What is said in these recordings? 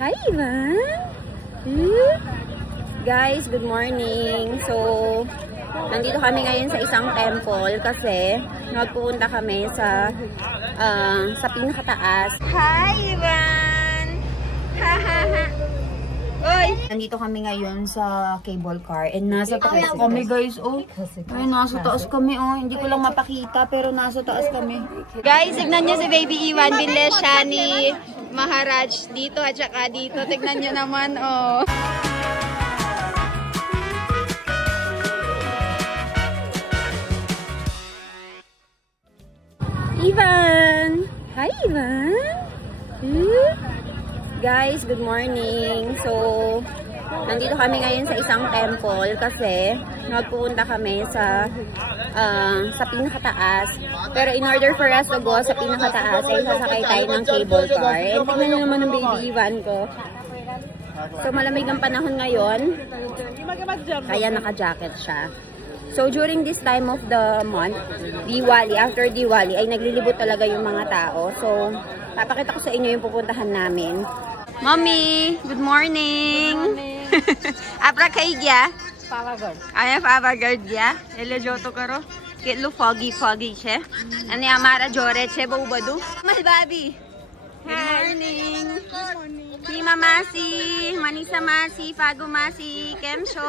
Hi, Ivan! Guys, good morning! So, nandito kami ngayon sa isang temple kasi nagpupunta kami sa pinakataas. Hi, Ivan! Oy! Nandito kami ngayon sa cable car and nasa taas kami, guys. Oh, ay, nasa taas kami. Oh, hindi ko lang mapakita pero nasa taas kami. Guys, tignan nyo si Baby Ivan. Binles siya ni Maharaj dito at saka dito. Tignan nyo naman, oh. Ivan! Hi, Ivan! Guys, good morning. So, nandito kami ngayon sa isang temple kasi nagpupunta kami sa pinakataas. Pero in order for us to go sa pinakataas, ay sasakay tayo ng cable car. And tingnan nyo naman ng Baby Ivan ko. So, malamig ang panahon ngayon. Kaya naka-jacket siya. So, during this time of the month, Diwali, after Diwali, ay naglilibot talaga yung mga tao. So, papakita ko sa inyo yung pupuntahan namin. Mommy, good morning. Apra kay gya? Pavagad. Ay, Pavagad gya. Ele joto karo. Kitlo foggy che. Ano amara jore che bubadu. Mal babi. Morning. Hima masi, Manisa masi, Fago masi, Kemsho.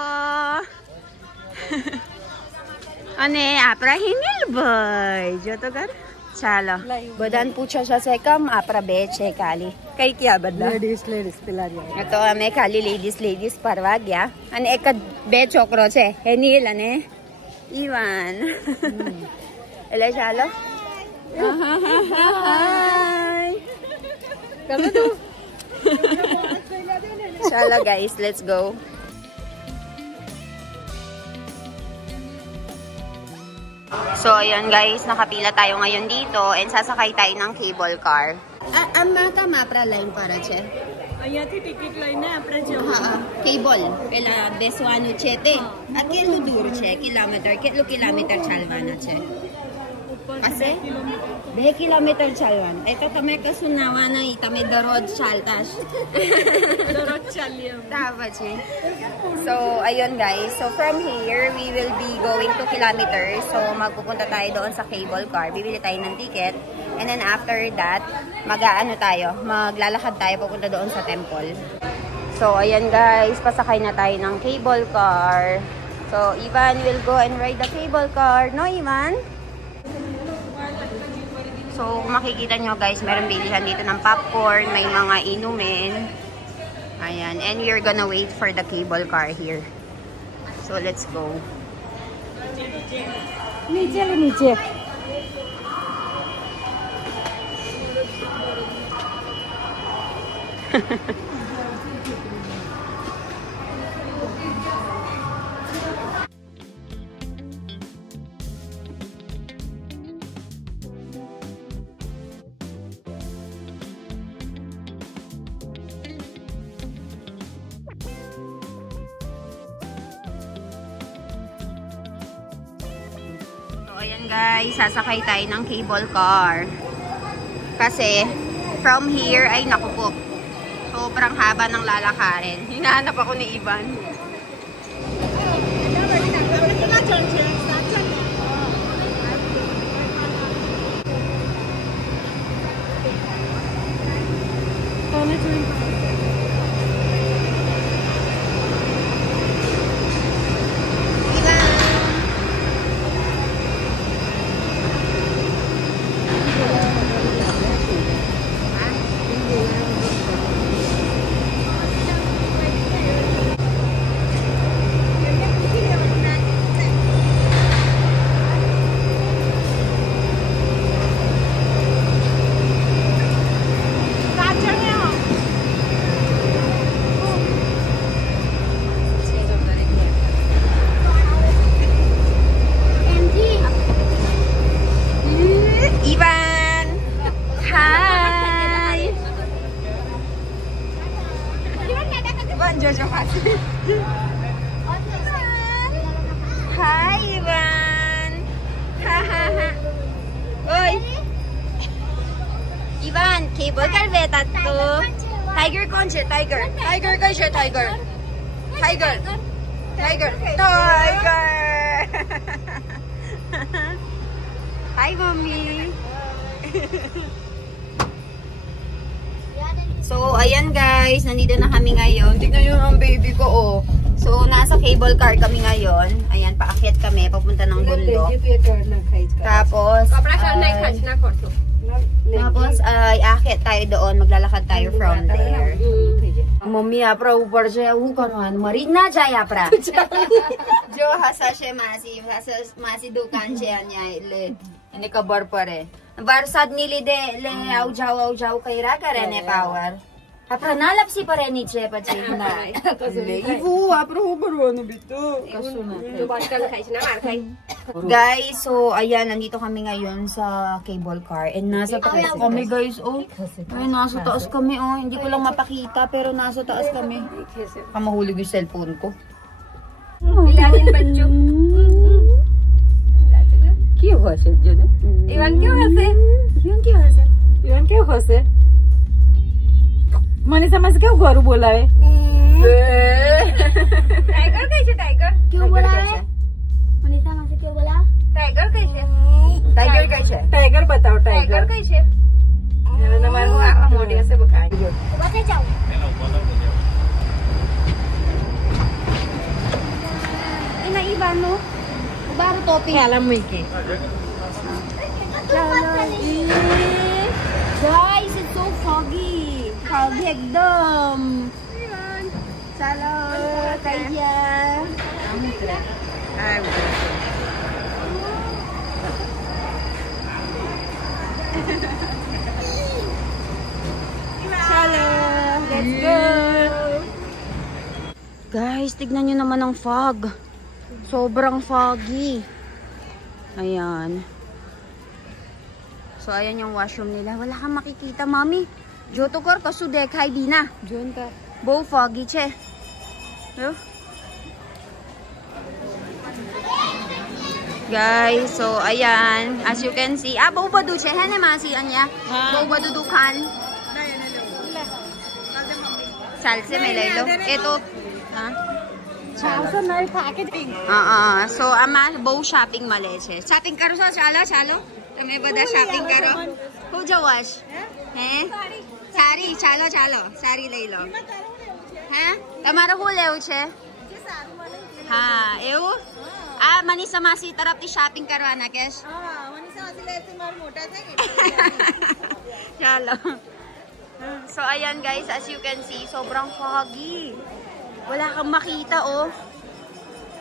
Ane apra hinil boy. Joto karo. Chalo. Badan pucha siya sa kam apra beche kali. Kay kya badla? Ladies pilariya. Ito ame kali ladies parwagya. Ane ekad be chokro che. Henil ane. Ivan. Ele chalo. Hi. Kamu tu? Chalo guys, let's go. So, ayun guys, nakapila tayo ngayon dito and sasakay tayo ng cable car. Amata mapra line para che? Ayathi ticket line na apra che. Cable. Pela Beswano chete. Akelo dur che, kilometer chalwana che. Pase? 2 kilometer chalwan. Ito tame kasunawa na itame darod chaltas. Darod chalyam. Tama che. So, ayun guys. So, from here, we will be going 2 kilometers. So, magpupunta tayo doon sa cable car. Bibili tayo ng ticket. And then after that, maglalakad tayo papunta doon sa temple. So, ayan guys. Pasakay na tayo ng cable car. So, Ivan will go and ride the cable car. No, Ivan? So, makikita nyo guys, meron bilihan dito ng popcorn, may mga inumin. Ayan, and we're gonna wait for the cable car here. So, let's go. Niche. Ayan guys, sasakay tayo ng cable car. Kasi, from here, ay naku po, sobrang haba ng lalakarin. Hinahanap ako ni Ivan. Hi, Ivan! Oy! Ivan, cable car betat to. Tiger konche, tiger. Tiger konche, tiger. Tiger. Tiger. Tiger. Hi, mommy. So, ayan guys, nandito na kami ngayon. Tignan nyo ang baby ko, oh. So, nasa cable car kami ngayon. Ayan, paakyat kami, papunta ng bundok. Tapos, ay akyat tayo doon. Maglalakad tayo from there. Mummy, apra, upar siya. Hukanuan, marina jaya, apra. Jo, hasa siya, masi dukan siya niya. Ini kabar pa rin. Barsad nili de le aujaw kaira karene power. Apra nalapsi pa rin ni Chepa China. Ibu, apra hubarwano bito. Guys, so ayan, nandito kami ngayon sa cable car. And nasa taas kami guys, oh. Ay, nasa taas kami, oh. Hindi ko lang mapakita, pero nasa taas kami. Kamahulog yung cellphone ko. Bilangin ba yung? क्यों हंसे जो ने इवन क्यों हंसे इवन क्यों हंसे मैंने समझ क्यों गोरू बोला है टाइगर कैसे टाइगर क्यों बोला है मैंने समझ क्यों बोला टाइगर कैसे टाइगर कैसे टाइगर बताओ टाइगर कैसे नंबर को आप मोटी से बताइए बता जाओ ina iban mo baru topi alam mo iki guys, it's so foggy. Foggy ekdom. Chalo, kaya. Chalo, let's go. Guys, tignan nyo naman ang fog. Sobrang foggy. Ayan. So, ayan yung washroom nila. Wala kang makikita, mami. Joto kor kasu dekhai di na. Junta. Bo foggy che. Yo. Guys, so ayan. As you can see. Ah, bo badu che. Hene masi anya. Bo badu dukan. Salse may laylo. Ito. Ha? So, ama bo shopping male che. Shopping karo sa chalo. तुम्हें बता शॉपिंग करो हो जाओ आज हैं सारी ચાલો સારી લઈ લો હે તમારો શું લેવું છે હા એવું આ મનીષા માસી તરફથી શોપિંગ કરવાના કેશ હા મનીષા માસી લેતી માર મોટા થાય ચાલો so ayan guys, as you can see, sobrang foggy, wala kang makita oh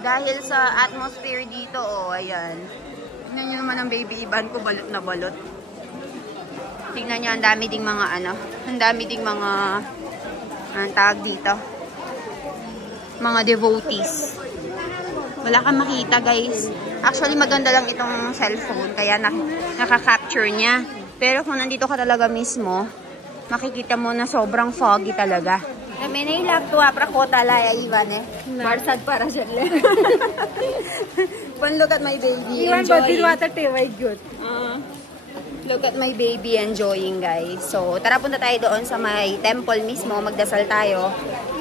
dahil sa atmosphere dito oh. Ayan, tingnan nyo naman ang baby Ivan ko, balot na balot. Tingnan nyo, ang dami ding mga ang dami ding mga ang tawag dito, mga devotees. Wala kang makita guys. Actually maganda lang itong cellphone kaya nakaka-capture niya. Pero kung nandito ka talaga mismo, makikita mo na sobrang foggy talaga. मैं नहीं लग तो आपरा खोता लाया Ivan eh. Barsad para siya. But look at my baby enjoying. Look at my baby enjoying guys. So tara punta tayo doon sa may temple mismo, magdasal tayo.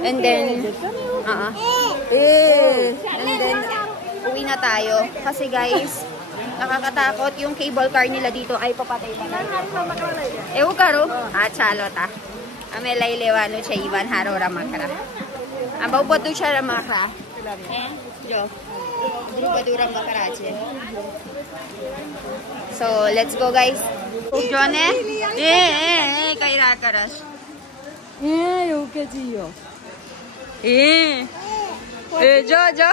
And then and then uwi na tayo kasi guys, nakakatakot yung cable car nila dito ay papatay pa. Ewo karo? Chalo ta. Ame lailewano siya Ivan haro ramakra. Ambaw po to siya ramakra. Jo. Drupa ramakra siya. So, let's go guys. Jone? Kaira karas. okay jiyo. Jo.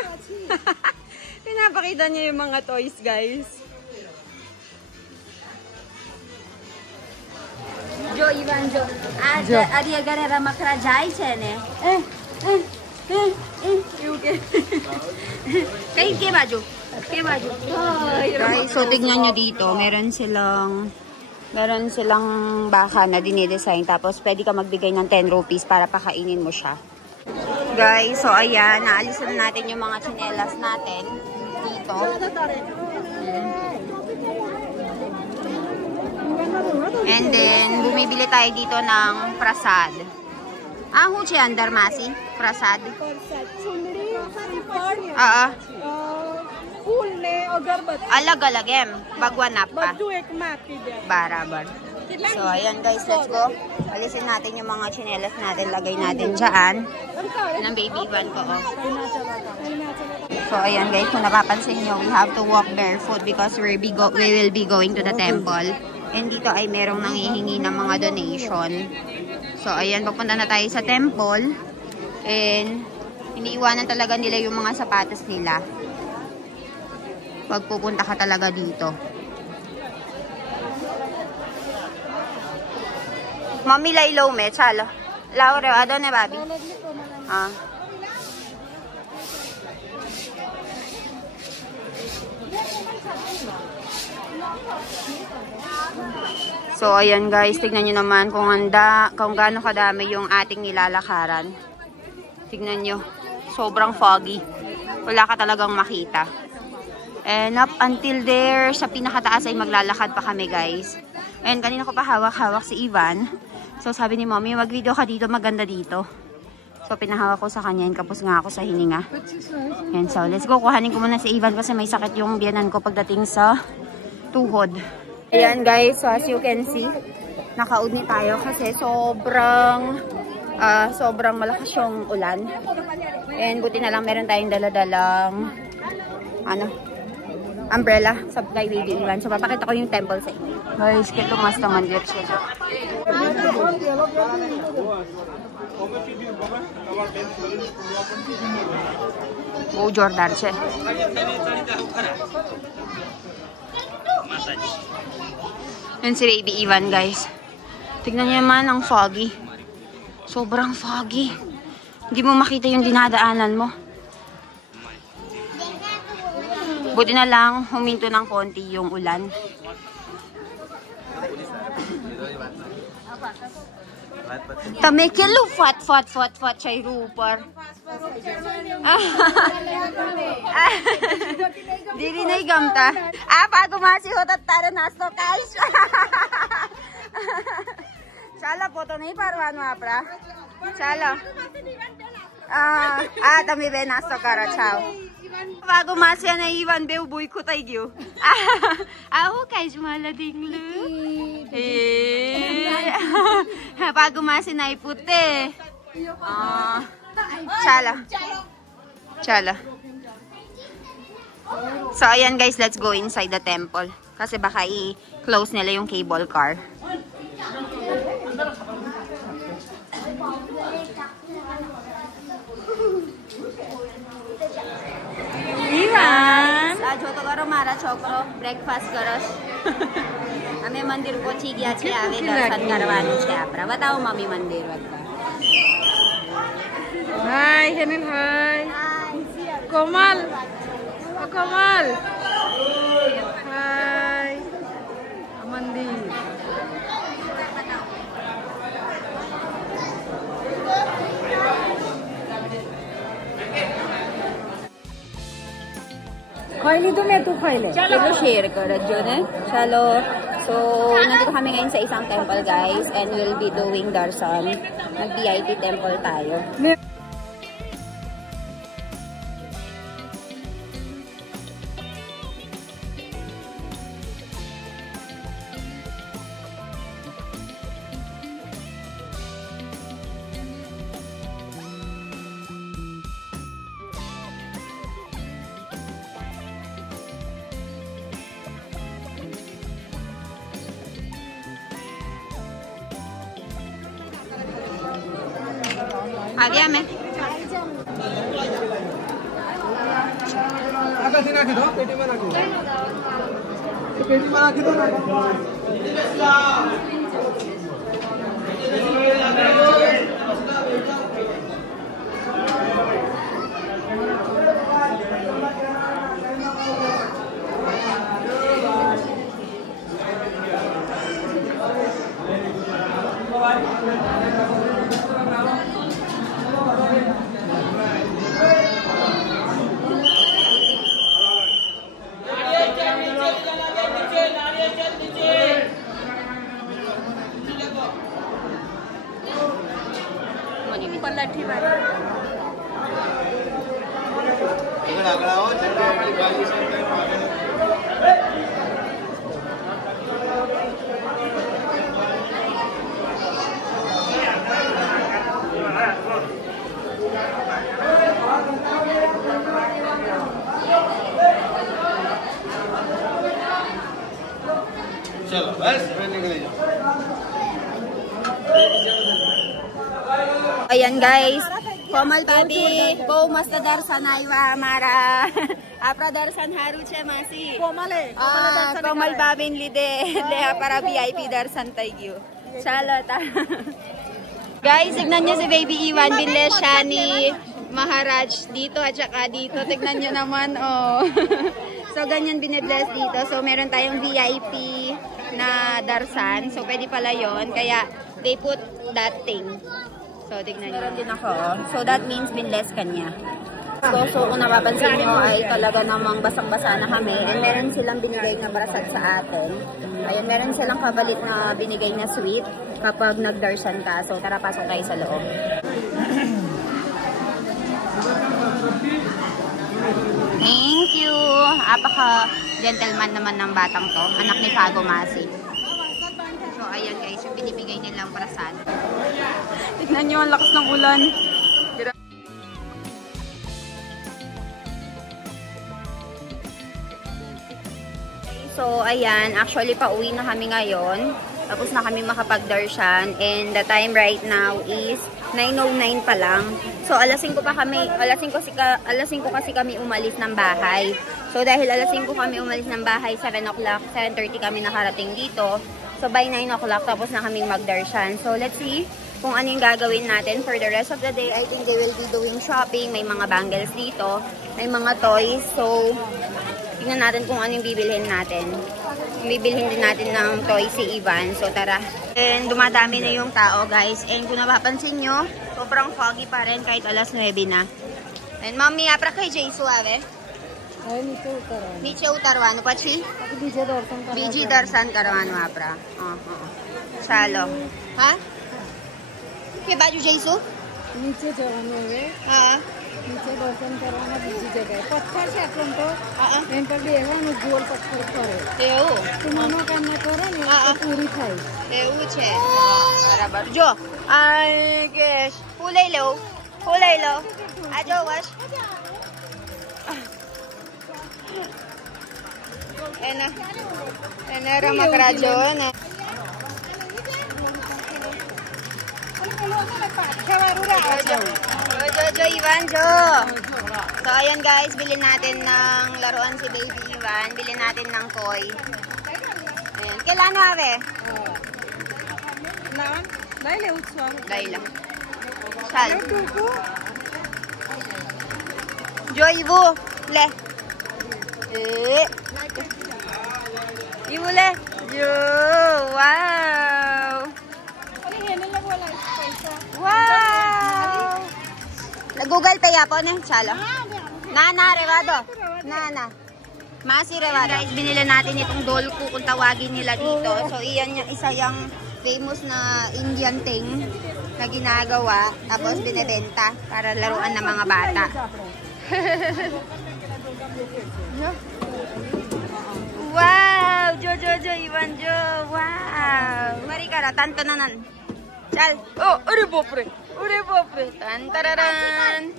Pinapakita niya yung mga toys guys. Jo Ivan Jo. Adi agare ramakra jai છે ને. Kay ke baju. Guys, so tignan nyo dito, meron silang baka na dinidesign, tapos pwede ka magbigay ng 10 rupees para pakainin mo siya. Guys, so ayan, naalis na natin yung mga tsinelas natin dito. And then, bumibili tayo dito ng prasad. हुचे अंदर मासी प्रसाद चुनरी श्रीफळ फूल ने अगरबत्ती अलग अलग एम भगवान आपका બધું એક માં આપી દે barabar. So ayan guys, let's go. Alisin natin yung mga chinelas natin, lagay natin dyan ng baby van ko. Oh. So ayan guys, kung napapansin nyo, we have to walk barefoot because we will be going to the temple. And dito ay merong nanghihingi ng mga donation. So ayan, papunta na tayo sa temple. And iniiwanan talaga nila yung mga sapatos nila pag pupunta ka talaga dito. Mami laylo me, chalo. Laure, adone babi. Ah. So ayan guys, tignan nyo naman kung gaano kadami yung ating nilalakaran. Tignan nyo, sobrang foggy. Wala ka talagang makita. And up until there, sa pinakataas ay maglalakad pa kami guys. And kanina ko pa hawak-hawak si Ivan. So sabi ni Mommy, mag-video ka dito, maganda dito. So pinahawak ko sa kanya, and kapos nga ako sa hininga. And so let's go, kuhanin ko muna si Ivan kasi may sakit yung biyanan ko pagdating sa tuhod. Ayan guys, so as you can see, nakaudni tayo kasi sobrang malakas yung ulan. And buti na lang meron tayong dala-dalang umbrella sa kay Baby Ivan. So papakita ko yung temple sa inyo. Guys, kaya tumas naman dito siya. Oh, Jordan siya. Yan si Baby Ivan guys. Tignan niyo naman ang foggy. Sobrang foggy. Hindi mo makita yung dinadaanan mo. Buti na lang huminto ng konti yung ulan. Tame kilo fat chay rupar. Diri na igamta. Bago masihotat tara nasto guys. Chala po to nahi parwan mapra. Chala. Tame be nasto kara chao. Bago masya na Ivan be ubuy ko tay gyo. Ako kay jumala dinglu. Bago masya na iputi. Chala. So ayan guys, let's go inside the temple. Kasi baka i-close nila yung cable car. Ivan! छोटो करो मारा छोकरो ब्रेकफास्ट करो. हमें मंदिर पहुंची गया छे आवे दर्शन करवानी छे आपरा. बताओ मम्मी मंदिर बता. हाय हेनिल हाय कोमल कोमल हाय मंदिर खाइली तो मैं तू खाई ले. Chalo share karo jone. Chalo. So nandito kami ngayon sa isang temple guys and we'll be doing darshan. Mag-VIP temple tayo. आ गया मैं. पलठी वाली चलो बस मैं निकले जाओ. Ayan guys, Komal babi, ko masta darsan aywa mara. Apra darsan haru che masi. Komal babin lide leha para VIP darsan tayo. Chalo ta. Guys, tignan nyo si Baby Iwan, binili siya ni Maharaj dito at saka dito. Tignan nyo naman, oh. So, ganyan binibless dito. So, meron tayong VIP na darsan. So, pwede pala yon. Kaya, they put that thing. So, tignan nyo. Meron din ako. So, that means binless kanya. So kung napapansin nyo ay talaga namang basang-basa na kami. And meron silang binigay na prasad sa atin. Ayan, meron silang kabalit na binigay na sweet kapag nagdarshan ka. So, tara, pasok tayo sa loob. Thank you! Apaka-gentleman naman ng batang to. Anak ni Fago Masi. So, ayan guys, yung binibigay nilang prasad. Tignan nyo, ang lakas ng ulan. So, ayan. Actually, pauwi na kami ngayon. Tapos na kami makapag-darshan. And the time right now is 9:09 pa lang. So, alas 5 kasi kami umalis ng bahay. So, dahil alas 5 kami umalis ng bahay, 7 o'clock, 7:30 kami nakarating dito. So, by 9 o'clock, tapos na kaming mag-darshan. So, let's see kung ano yung gagawin natin for the rest of the day. I think they will be doing shopping. May mga bangles dito. May mga toys. So, tingnan natin kung ano yung bibilhin natin. Bibilhin din natin ng toy si Ivan. So, tara. And dumadami na yung tao, guys. And kung napapansin nyo, sobrang foggy pa rin kahit alas 9 na. And mami, apra kay Jay Suave? Ay, Niche utarwano pa, Chi? BG Darsan Karawano, apra. Chalo. Ha? Kaya baju Jay Su? नीचे जवानो है हाँ नीचे दर्शन करवाना दूसरी जगह पत्थर से अपन तो एम पर भी है वो गोल पत्थर पर है તેવું तो मनोकामना करे ने तो पूरी થાય તેવું છે બરાબર જો આ કેશ હું લઈ લો આ જો વશ એને રમકડા જો ને Jo, Ivan, Jo. So, ayan guys, bilhin natin ng laruan si Baby Ivan. Bilhin natin ng toy. Ayan. Kailan na, Ave? Laila utswa. Laila. Sal. Jo, Ivo. Le. Ivo, le. Jo. Wow. Wow! Nag-google pay po ne, chalo. Nana, rewado. Nana. Masi rewado. Guys, binili natin itong dolku kung tawagin nila dito. So, iyan yung isa yung famous na Indian thing na ginagawa. Tapos, binibenta para laruan ng mga bata. Wow! Jo, Ivan, Jo. Wow! Marikara, tantananan. Chal. Oh, ure bopre. Tantararan.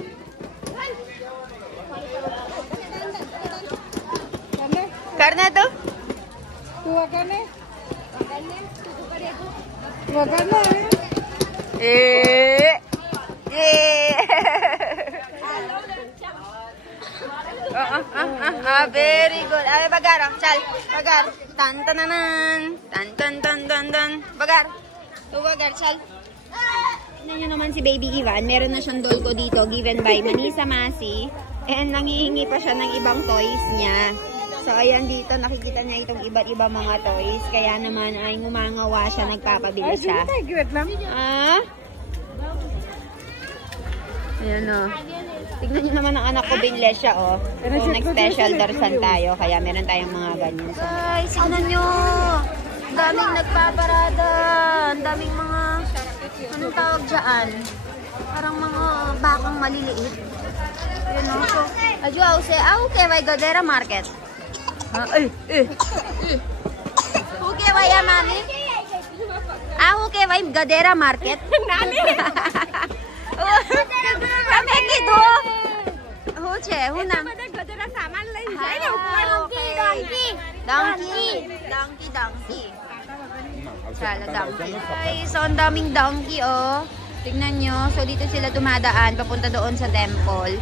Karna to? तू करने वो करना है Very good. Ay, bagar. Chal. Bagar. Tantananan. Tan. Bagar. Tu bagar, chal. Tignan nyo naman si Baby Ivan. Meron na siyang dolko dito given by Manisa Masi. And nangihingi pa siya ng ibang toys niya. So, ayan dito, nakikita niya itong iba't ibang mga toys. Kaya naman ay ngumangawa siya, nagpapabili siya. Ah? Ayan o. Tignan nyo naman ang anak ko, binless siya o. So, nag-special darsan tayo. Kaya meron tayong mga ganyan. So, guys, tignan nyo. Ang daming nagpaparada. Ang daming mga... Anong tawag dyan? Parang kang maliliit. Yun o. So, adyo ako kaya Gadera Market. Okay, vaya mami. Ako kaya Gadera Market. Nani? Kami kido. Huche, hunam. Gadera saman lai. Donkey. Sala donkey. Guys, so ang daming donkey oh. Tignan nyo. So dito sila dumadaan papunta doon sa temple.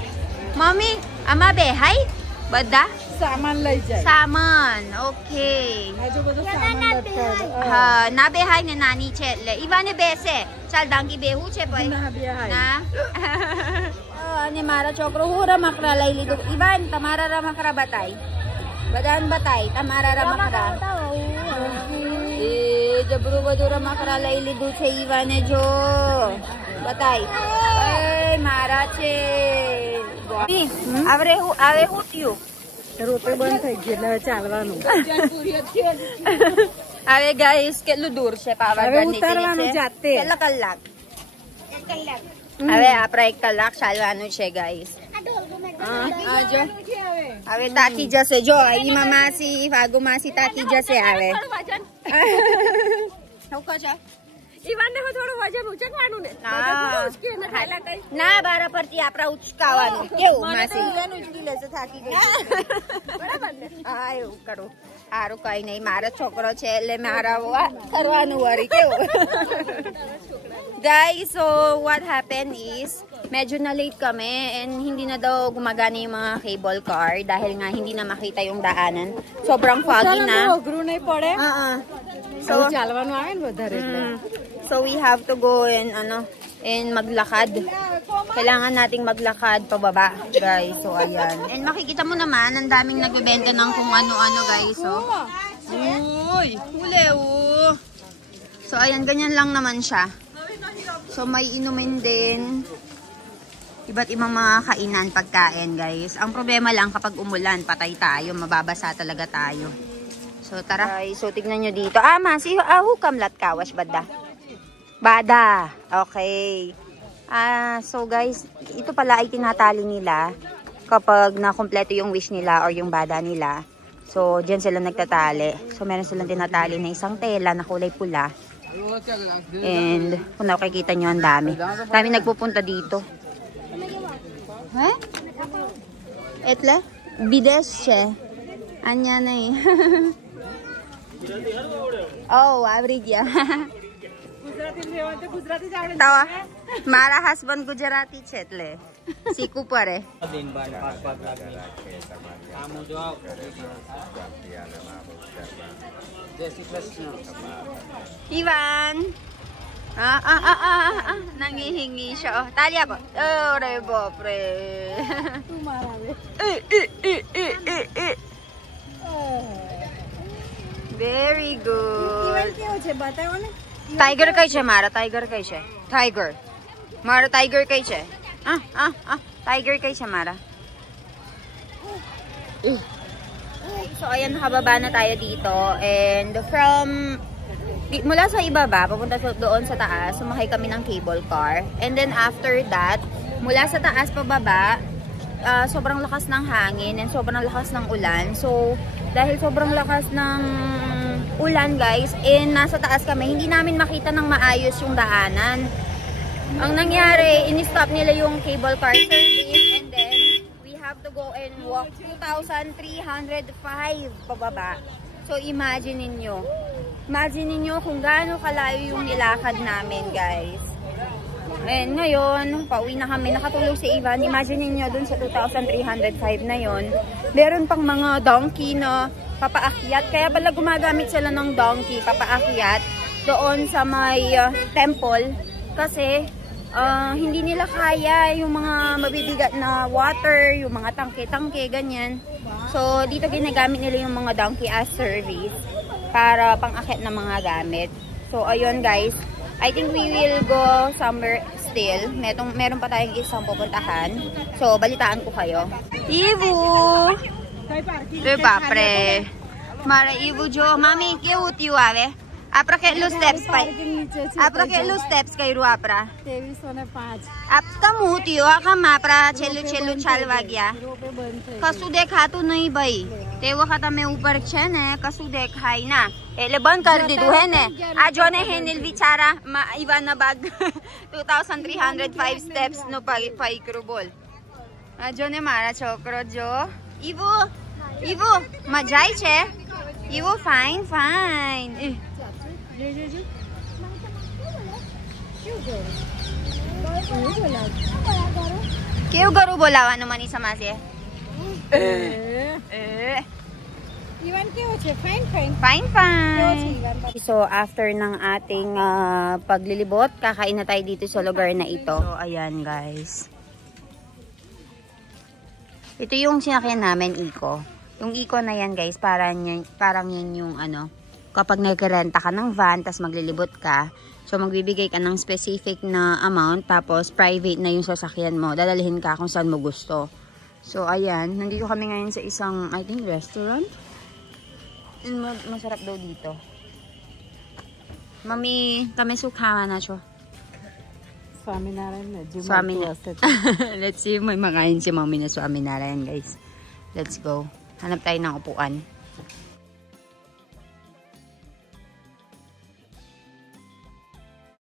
Mommy, ama behay? Bada? सामान ले जाए सामान. Okay. आजू बाजू सामान लटका हाँ, ना बेहाय ने नानी चले. इवाने बेसे. चल डांगी बेहू चे भाई. ना बेहाय. ना. ने मारा चोकरो हो रा मकरा लाइली तो इवान तमारा रा मकरा बताई. बदान बताई तमारा रा मकरा. जबरू बदूरा मकरा लाइली दू छे इवाने जो बताई. मारा छे. आवे हुटियो. रोटे बंद થઈ ગયેલા ચાલવાનું હવે ગાઈસ કેટલું દૂર છે પાવાગઢ નીચે ઉતારવાનું જાતે કેટલા કલાક હવે આપણે 1 કલાક ચાલવાનું છે ગાઈસ આજો હવે તાકી જશે જો ઈમા માસી વાગુ માસી તાકી જશે આવે શું કહો છો ઈવાને થોડું વજન ઉચકવાનું ને ના બારા પરથી આપડા ઉચકાવાનું કેવું માસી ઈવાને ઉચકી લેશે થાકી ગઈ બરાબર ને હા એવું કરું સારું કઈ નહીં મારો છોકરો છે એટલે મારા કરવાનું વરી કેવું guys so what happened is medyo na late kami and hindi na daw gumagana yung mga cable car dahil nga hindi na makita yung daanan sobrang foggy na અઘરું નહીં પડે so ચાલવાનું આવે ને વધારે એટલે so we have to go and and maglakad. Kailangan nating maglakad pababa, guys. So ayan. And makikita mo naman ang daming nagbebenta ng kung ano-ano, guys. So uy, huli oh. So ayan, ganyan lang naman siya. So may inumin din. Iba't ibang mga kainan, pagkain, guys. Ang problema lang kapag umulan, patay tayo, mababasa talaga tayo. So tara. Guys, so tignan nyo dito. Masi, kamlat kawas bada. Bada. Okay. So guys, ito pala ay tinatali nila kapag nakompleto yung wish nila or yung bada nila. So, dyan sila nagtatali. So, meron silang tinatali na isang tela na kulay pula. And, kung nakikita nyo, ang dami. Dami nagpupunta dito. Etla? Bides siya. Anya na eh. Oh, average ya. Tawa. Mara husband Gujarati છે એટલે શીખવું પડે. Ivan. Nangihingi siya. Oh, tali ako. Ore bopre. Very good. Tiger kay છે મારા tiger kay છે tiger મારા tiger kay છે tiger kay છે મારા so ayan nakababa na tayo dito and from mula sa ibaba papunta doon sa taas sumakay kami ng cable car and then after that mula sa taas pababa sobrang lakas ng hangin and sobrang lakas ng ulan so dahil sobrang lakas ng ulan guys, nasa taas kami, hindi namin makita ng maayos yung daanan. Ang nangyari, in-stop nila yung cable car service and then we have to go and walk 2,305 pababa. So imagine ninyo kung gaano kalayo yung nilakad namin guys. And ngayon, pauwi na kami, nakatulog si Ivan. Imagine niyo dun sa 2,305 na yon. Meron pang mga donkey na papaakyat. Kaya pala gumagamit sila ng donkey, papaakyat doon sa may temple. Kasi hindi nila kaya yung mga mabibigat na water, yung mga tangke-tangke, ganyan. So, dito ginagamit nila yung mga donkey as service para pang-akyat ng mga gamit. So, ayun guys. I think we will go somewhere still. Meron pa tayong isang pupuntahan. So, balitaan ko kayo. Ivu! रे बाप रे मारा इवु जो मामी केवु थયું આવે आपरा કેટલું સ્ટેપ્સ પાઈ આપરા કેટલું સ્ટેપ્સ કર્યું આપરા 2305 આપ કમ હોતીઓ આખા આપરા છેલ્લું છેલ્લું ચાલવા ગયા રોપે બંધ થઈ કશું દેખાતું નહીં ભાઈ તે વખત અમે ઉપર છે ને કશું દેખાય ના એટલે બંધ કરી દીધું હે ને આ જોને હેનિલ બિચારા ઈવાના બાગ 2305 સ્ટેપ્સ નો પાઈકરો બોલ આ જોને મારા છોકરો જો ઈવો ઈવો મજા આવી છે ઈવો ફાઇન ફાઇન ले जो કેવું કરું બોલાવાનું મની સમાસે Iwan કેવો છે fine fine fine fine so after ng ating paglilibot kakain na tayo dito sa lugar na ito so ayan guys ito yung sinakyan namin Eco yung Eco na yan guys parang yan yung ano kapag nagkarenta ka ng van tas maglilibot ka so magbibigay ka ng specific na amount tapos private na yung sasakyan mo dadalhin ka kung saan mo gusto so ayan nandito kami ngayon sa isang I think restaurant masarap daw dito mami kami sukama na siya Swaminarayan ને Swaminarayan. Let's see may makain si mami na Swaminarayan guys let's go hanap tayo ng upuan